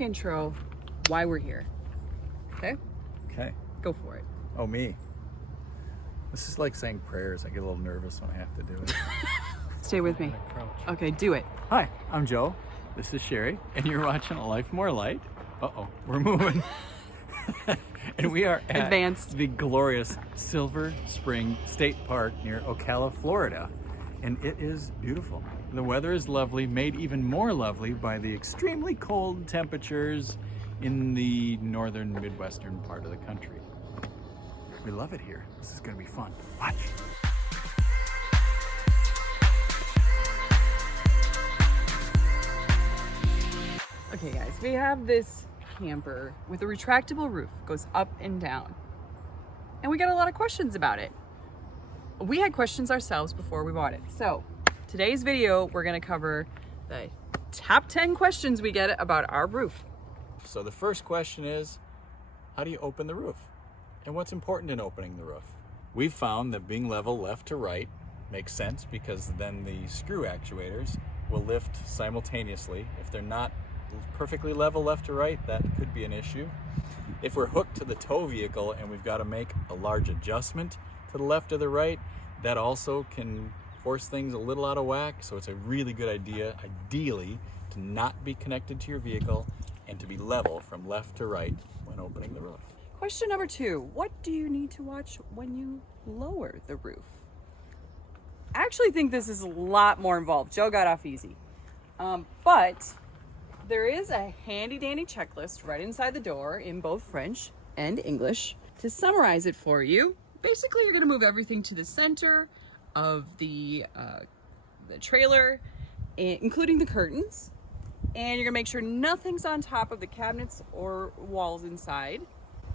quick intro why we're here. Okay? Okay. Go for it. Oh, me. This is like saying prayers. I get a little nervous when I have to do it. Stay with me. Okay, do it. Hi, I'm Joe. This is Sherri, and you're watching A Life More Light. Uh-oh, we're moving. And we are at the glorious Silver Spring State Park near Ocala, Florida. And it is beautiful. The weather is lovely, made even more lovely by the extremely cold temperatures in the northern Midwestern part of the country. We love it here. This is gonna be fun. Watch. Okay guys, we have this camper with a retractable roof, goes up and down. And we got a lot of questions about it. We had questions ourselves before we bought it. So today's video, we're gonna cover the top 10 questions we get about our roof. So the first question is, how do you open the roof? And what's important in opening the roof? We've found that being level left to right makes sense because then the screw actuators will lift simultaneously. If they're not perfectly level left to right, that could be an issue. If we're hooked to the tow vehicle and we've got to make a large adjustment to the left or the right, that also can force things a little out of whack. So it's a really good idea, ideally, to not be connected to your vehicle and to be level from left to right when opening the roof. Question number 2, what do you need to watch when you lower the roof? I actually think this is a lot more involved. Joe got off easy. But there is a handy dandy checklist right inside the door in both French and English. To summarize it for you, basically you're gonna move everything to the center of the trailer, including the curtains. And you're gonna make sure nothing's on top of the cabinets or walls inside.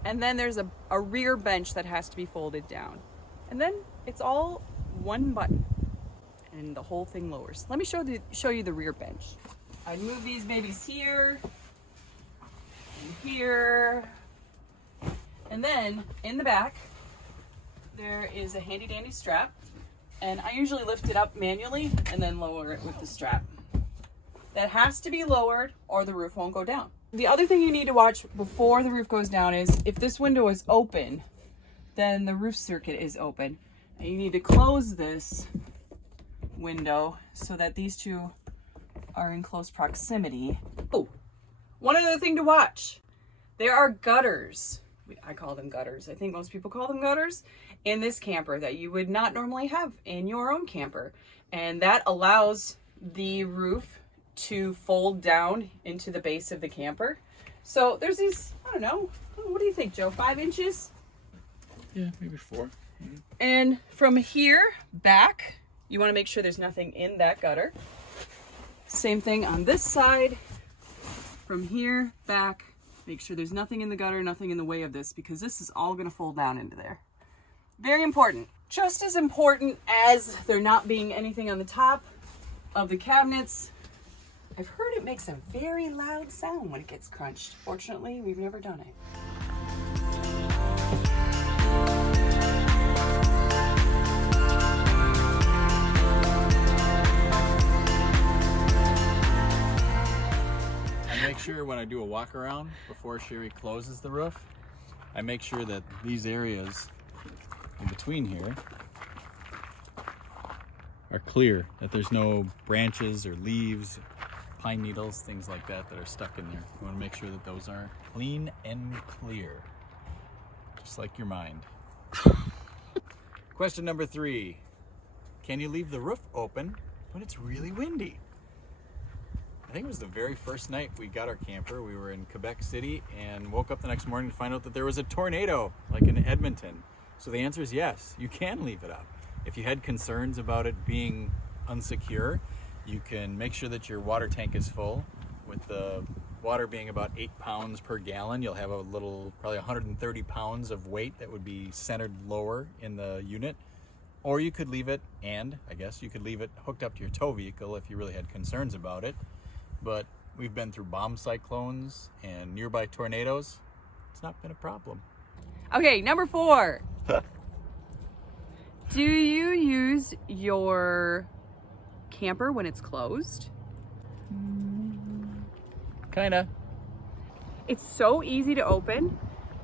And then there's a rear bench that has to be folded down. And then it's all one button and the whole thing lowers. Let me show you the rear bench. I'd move these babies here and here. And then in the back, there is a handy dandy strap. And I usually lift it up manually and then lower it with the strap. That has to be lowered or the roof won't go down. The other thing you need to watch before the roof goes down is if this window is open, then the roof circuit is open. And you need to close this window so that these two are in close proximity. Oh, one other thing to watch. There are gutters. I call them gutters. I think most people call them gutters in this camper that you would not normally have in your own camper. And that allows the roof to fold down into the base of the camper. So there's these, I don't know, what do you think, Joe? 5 inches? Yeah, maybe 4. Mm-hmm. And from here back, you want to make sure there's nothing in that gutter. Same thing on this side. From here back, make sure there's nothing in the gutter, nothing in the way of this, because this is all going to fold down into there. Very important. Just as important as there not being anything on the top of the cabinets, I've heard it makes a very loud sound when it gets crunched. Fortunately, we've never done it. I make sure when I do a walk around before Sherri closes the roof, I make sure that these areas in between here are clear, that there's no branches or leaves, pine needles, things like that that are stuck in there. You want to make sure that those are clean and clear, just like your mind. Question number 3, can you leave the roof open when it's really windy? I think it was the very first night we got our camper. We were in Quebec City and woke up the next morning to find out that there was a tornado, like in Edmonton. So the answer is yes, you can leave it up. If you had concerns about it being unsecure, you can make sure that your water tank is full. With the water being about 8 pounds per gallon, you'll have a little, probably 130 pounds of weight that would be centered lower in the unit. Or you could leave it, and I guess you could leave it hooked up to your tow vehicle if you really had concerns about it. But we've been through bomb cyclones and nearby tornadoes. It's not been a problem. Okay, number 4. Do you use your camper when it's closed? Kinda. It's so easy to open.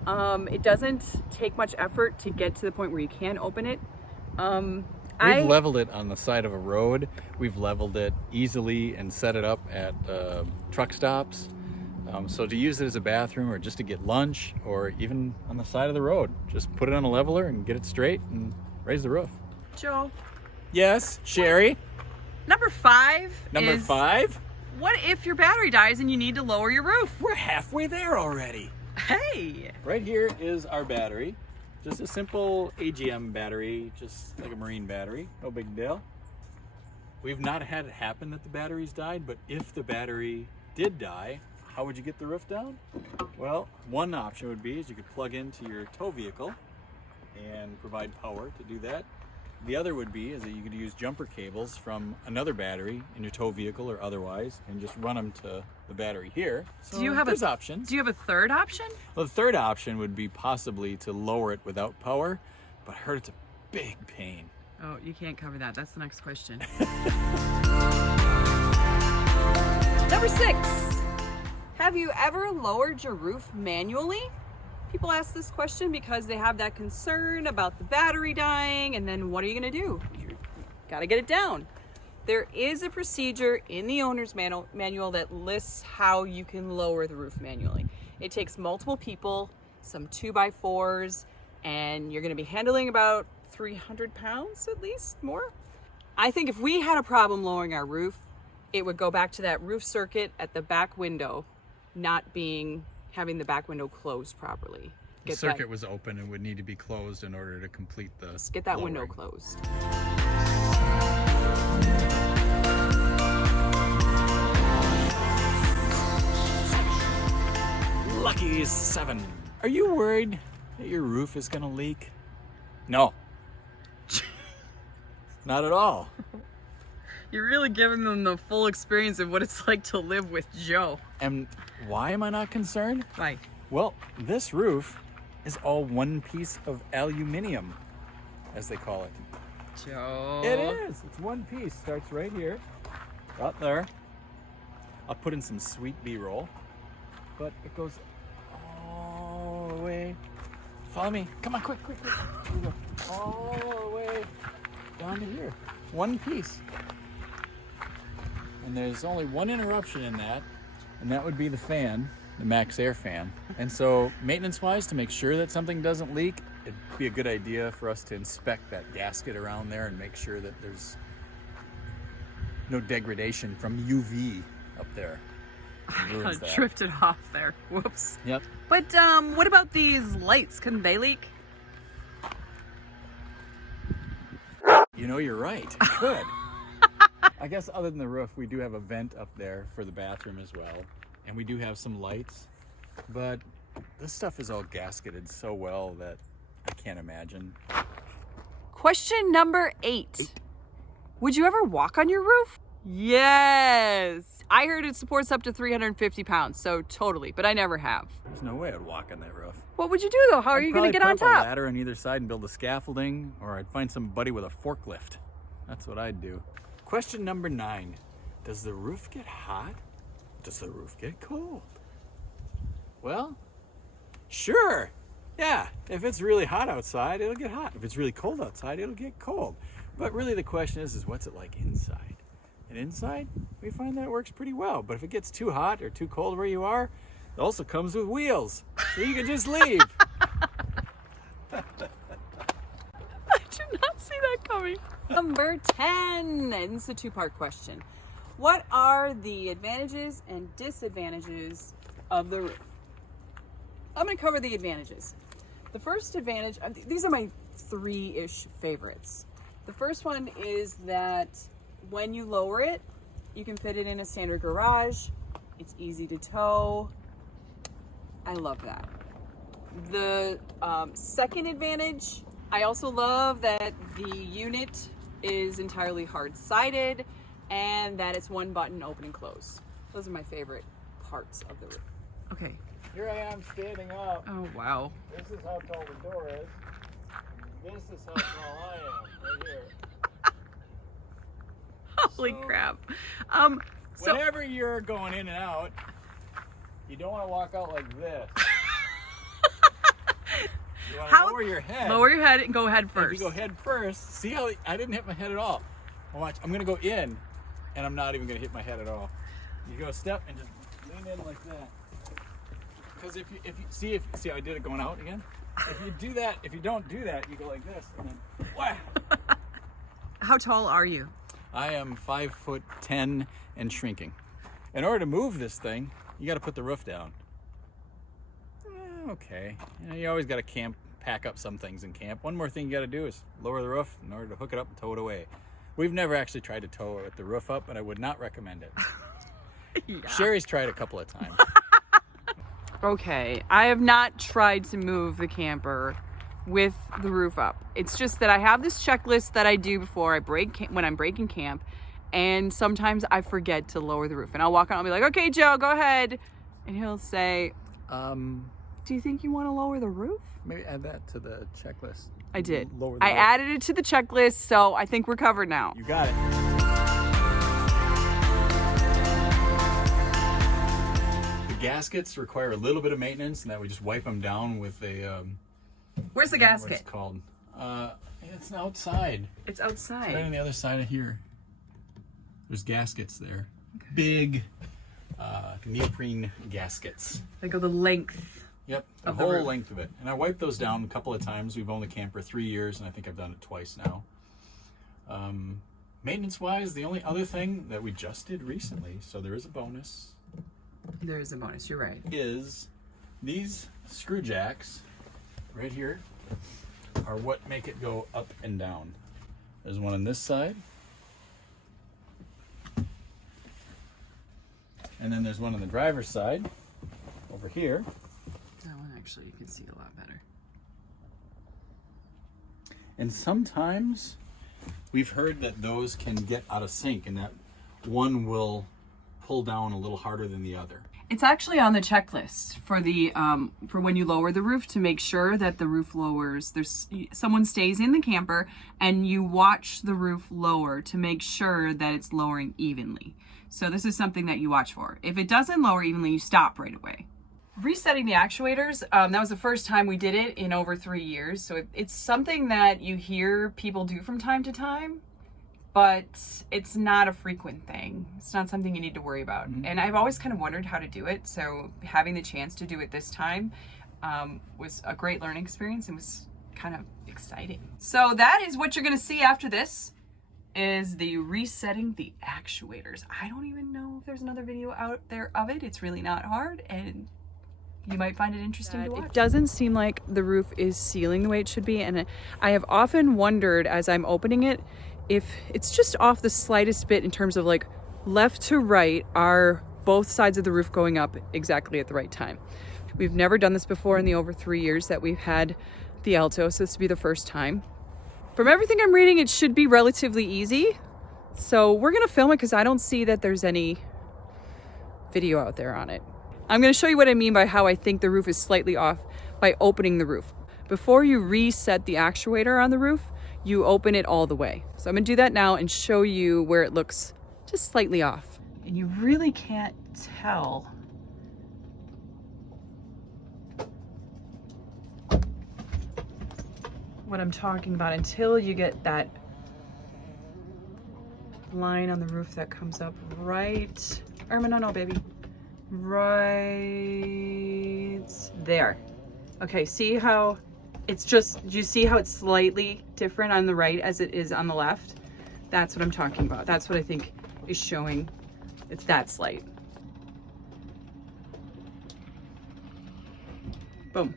It doesn't take much effort to get to the point where you can open it. We've leveled it on the side of a road. We've leveled it easily and set it up at truck stops. So to use it as a bathroom or just to get lunch or even on the side of the road, just put it on a leveler and get it straight and raise the roof. Joe. Yes, Sherri? Number 5 Number is, 5? what if your battery dies and you need to lower your roof? We're halfway there already. Hey! Right here is our battery. Just a simple AGM battery, just like a marine battery, no big deal. We've not had it happen that the battery's died, but if the battery did die, how would you get the roof down? Well, one option would be is you could plug into your tow vehicle and provide power to do that. The other would be is that you could use jumper cables from another battery in your tow vehicle or otherwise and just run them to the battery here. So there's options. Do you have a third option? Well, the third option would be possibly to lower it without power, but I heard it's a big pain. Oh, you can't cover that. That's the next question. Number 6. Have you ever lowered your roof manually? People ask this question because they have that concern about the battery dying, and then what are you gonna do? You gotta get it down. There is a procedure in the owner's manual that lists how you can lower the roof manually. It takes multiple people, some 2x4s, and you're gonna be handling about 300 pounds at least, more. I think if we had a problem lowering our roof, it would go back to that roof circuit at the back window, not having the back window closed properly. The circuit was open and would need to be closed in order to complete the Just get that lowering. window closed. Lucky 7. Are you worried that your roof is gonna leak? No. Not at all. You're really giving them the full experience of what it's like to live with Joe. And why am I not concerned? Why? Well, this roof is all one piece of aluminium, as they call it. Joe. It is. It's one piece. Starts right here, right there. I'll put in some sweet B-roll, but it goes all the way. Follow me. Come on, quick. Here we go. All the way down to here. One piece. And there's only one interruption in that, and that would be the fan, the max air fan. And so maintenance-wise, to make sure that something doesn't leak, it'd be a good idea for us to inspect that gasket around there and make sure that there's no degradation from UV up there. I drifted off there. Whoops. Yep. But what about these lights? Couldn't they leak? You know, you're right. It could. I guess other than the roof, we do have a vent up there for the bathroom as well. And we do have some lights. But this stuff is all gasketed so well that I can't imagine. Question number 8. Would you ever walk on your roof? Yes. I heard it supports up to 350 pounds, so totally, but I never have. There's no way I'd walk on that roof. What would you do though? How are you going to get on I'd probably put up top? a ladder on either side and build a scaffolding, or I'd find somebody with a forklift. That's what I'd do. Question number 9. Does the roof get hot? Does the roof get cold? Well, sure. Yeah, if it's really hot outside, it'll get hot. If it's really cold outside, it'll get cold. But really the question is what's it like inside? And inside, we find that it works pretty well. But if it gets too hot or too cold where you are, it also comes with wheels. So you can just leave. I did not see that coming. Number 10. And it's a 2-part question. What are the advantages and disadvantages of the roof? I'm going to cover the advantages. The first advantage, these are my 3-ish favorites. The first one is that when you lower it, you can fit it in a standard garage. It's easy to tow. I love that. The second advantage, I also love that the unit is entirely hard-sided and that it's one button open and close. Those are my favorite parts of the roof. Okay. Here I am standing up. Oh, wow. This is how tall the door is. This is how tall I am, right here. Holy crap. Whenever you're going in and out, You don't want to walk out like this. You want How? to lower your head. Lower your head and go head If first. you go head first, see how I didn't hit my head at all. Well, watch, I'm going to go in, and I'm not even going to hit my head at all. You go a step and just lean in like that. Because if you see how I did it going out again? If you do that, if you don't do that, you go like this, and then wow. How tall are you? I am 5'10" and shrinking. In order to move this thing, you got to put the roof down. Okay, you always got to pack up some things in camp. One more thing you got to do is lower the roof in order to hook it up and tow it away. We've never actually tried to tow it with the roof up, and I would not recommend it. Yeah. Sherry's tried a couple of times. Okay, I have not tried to move the camper with the roof up. It's just that I have this checklist that I do before I when I'm breaking camp, and sometimes I forget to lower the roof. And I'll walk out and I'll be like, "Okay, Joe, go ahead," and he'll say, "Do you think you want to lower the roof?" Maybe add that to the checklist. I did. Lower the I roof. added it to the checklist, so I think we're covered now. You got it. The gaskets require a little bit of maintenance, and that we just wipe them down with a. Where's the What's gasket? it called? It's outside. It's It's right outside. on the other side of here. There's gaskets there. Big neoprene gaskets. They go the length. Yep, the Of the whole roof. length of it. And I wiped those down a couple of times. We've owned the camper 3 years, and I think I've done it twice now. Maintenance-wise, the only other thing that we just did recently, so there is a bonus, There is a bonus, you're right. is these screw jacks right here are what make it go up and down. There's one on this side, and then there's one on the driver's side over here. That one actually you can see a lot better. And sometimes we've heard that those can get out of sync and that one will pull down a little harder than the other. It's actually on the checklist for the for when you lower the roof, to make sure that the roof lowers. Someone stays in the camper and you watch the roof lower to make sure that it's lowering evenly. So this is something that you watch for. If it doesn't lower evenly, you stop right away. Resetting the actuators, that was the first time we did it in over 3 years. So it's something that you hear people do from time to time, but it's not a frequent thing. It's not something you need to worry about. Mm-hmm. And I've always kind of wondered how to do it. So having the chance to do it this time was a great learning experience and was kind of exciting. So that is what you're going to see after this, is the resetting the actuators. I don't even know if there's another video out there of it. It's really not hard, and you might find it interesting to watch. It doesn't seem like the roof is sealing the way it should be, and I have often wondered as I'm opening it if it's just off the slightest bit in terms of like left to right, are both sides of the roof going up exactly at the right time. We've never done this before in the over 3 years that we've had the Alto, so this will be the first time. From everything I'm reading, it should be relatively easy. So we're gonna film it because I don't see that there's any video out there on it. I'm gonna show you what I mean by how I think the roof is slightly off by opening the roof. Before you reset the actuator on the roof, you open it all the way. So I'm gonna do that now and show you where it looks just slightly off. And you really can't tell what I'm talking about until you get that line on the roof that comes up right, Irma, no, baby. Right there. Okay, see how it's just, do you see how it's slightly different on the right as it is on the left? That's what I'm talking about. That's what I think is showing. It's that slight. Boom.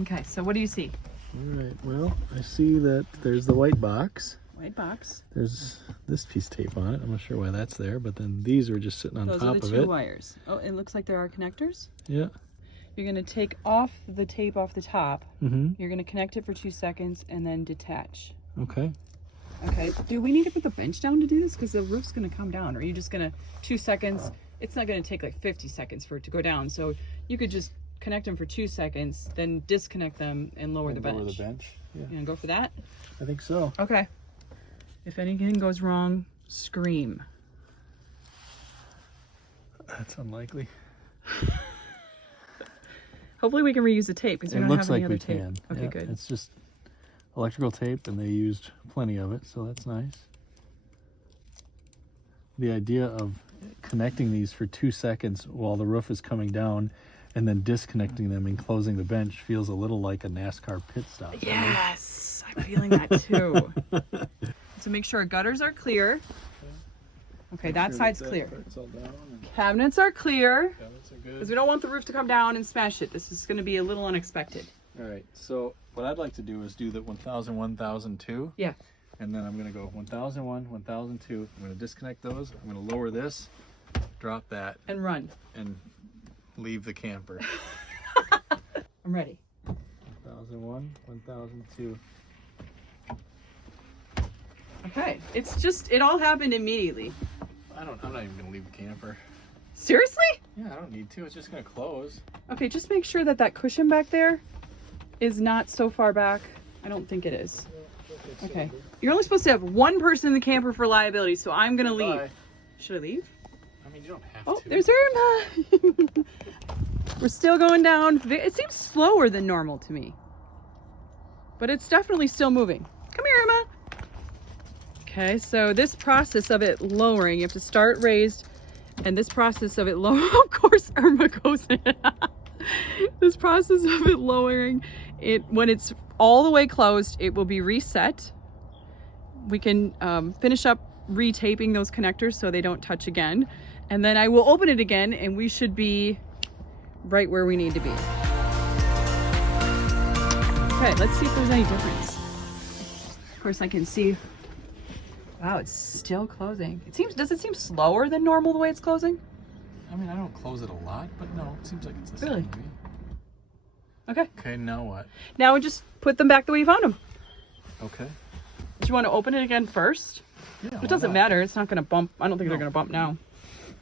Okay, so what do you see? All right, well, I see that there's the white box. White box. There's this piece of tape on it. I'm not sure why that's there, but then these are just sitting on Those top are the of two it. wires. Oh, it looks like there are connectors. Yeah. You're gonna take off the tape off the top. Mm-hmm. You're gonna connect it for 2 seconds and then detach. Okay. Okay, do we need to put the bench down to do this? Because the roof's gonna come down. Or are you just gonna, 2 seconds, it's not gonna take like 50 seconds for it to go down. So you could just connect them for 2 seconds, then disconnect them and lower the bench. Lower the bench. Yeah. You gonna go for that? I think so. Okay. If anything goes wrong, scream. That's unlikely. Hopefully we can reuse the tape because we It don't looks have any like other we tape. can. Okay, Yeah, good. It's just electrical tape, and they used plenty of it, so that's nice. The idea of connecting these for 2 seconds while the roof is coming down and then disconnecting them and closing the bench feels a little like a NASCAR pit stop. Yes, I'm feeling that too. So make sure our gutters are clear. Okay, that side's clear. Cabinets are clear Cabinets are good. because we don't want the roof to come down and smash it. This is going to be a little unexpected. All right, so what I'd like to do is do the 1000, 1002. Yeah. And then I'm going to go 1001, 1002. I'm going to disconnect those. I'm going to lower this, drop that, And run. and leave the camper. I'm ready. 1001, 1002. Okay, it's just, it all happened immediately. I'm not even going to leave the camper. Seriously? Yeah, I don't need to. It's just going to close. Okay, just make sure that that cushion back there is not so far back. I don't think it is. Okay. You're only supposed to have one person in the camper for liability, so I'm going to leave. Bye. Should I leave? I mean, you don't have Oh, to. there's Irma. We're still going down. It seems slower than normal to me, but it's definitely still moving. Come here, Irma. Okay, so this process of it lowering, you have to start raised, and this process of it lowering, of course, Irma goes in. This process of it lowering, when it's all the way closed, it will be reset. We can finish up retaping those connectors so they don't touch again. And then I will open it again and we should be right where we need to be. Okay, let's see if there's any difference. Of course I can see, wow, it's still closing. Does it seem slower than normal the way it's closing? I mean, I don't close it a lot, but no, it seems like it's the Really? same to me. Okay, Okay, now what? now we just put them back the way you found them. Okay. Do you want to open it again first? Yeah. It doesn't matter, it's not gonna bump. I don't think they're gonna bump now.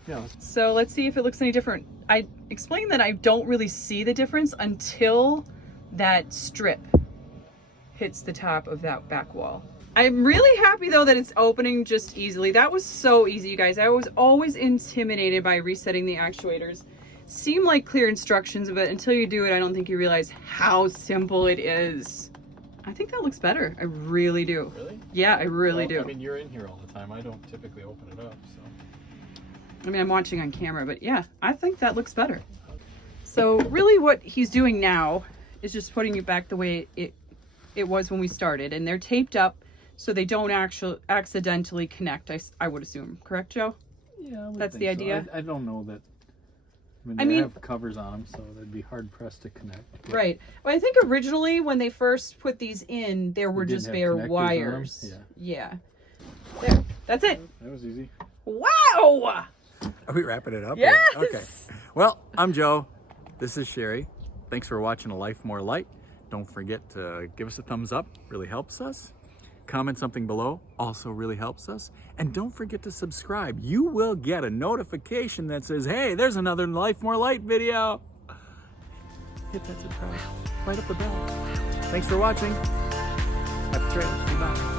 Yeah. So let's see if it looks any different. I explained that I don't really see the difference until that strip hits the top of that back wall. I'm really happy though that it's opening just easily. That was so easy, you guys. I was always intimidated by resetting the actuators. Seem like clear instructions, but until you do it, I don't think you realize how simple it is. I think that looks better. I really do. Really? Yeah, I really do. I mean, you're in here all the time. I don't typically open it up, so. I mean, I'm watching on camera, but yeah, I think that looks better. So really what he's doing now is just putting it back the way it was when we started. And they're taped up so they don't accidentally connect, I would assume. Correct, Joe? Yeah, I would That's think the so. idea? I don't know that. I They mean- have covers on them, so they'd be hard pressed to connect. But Right. Well, I think originally when they first put these in, there were didn't just have bare connectors on 'em? wires. Yeah. There. That's it. That was easy. Wow! Are we wrapping it up? Yes! Okay. Well, I'm Joe. This is Sherri. Thanks for watching A Life More Light. Don't forget to give us a thumbs up. Really helps us. Comment something below. Also really helps us. And don't forget to subscribe. You will get a notification that says, hey, there's another Life More Light video. Hit that subscribe. Right up the bell. Thanks for watching. Happy trails. Goodbye.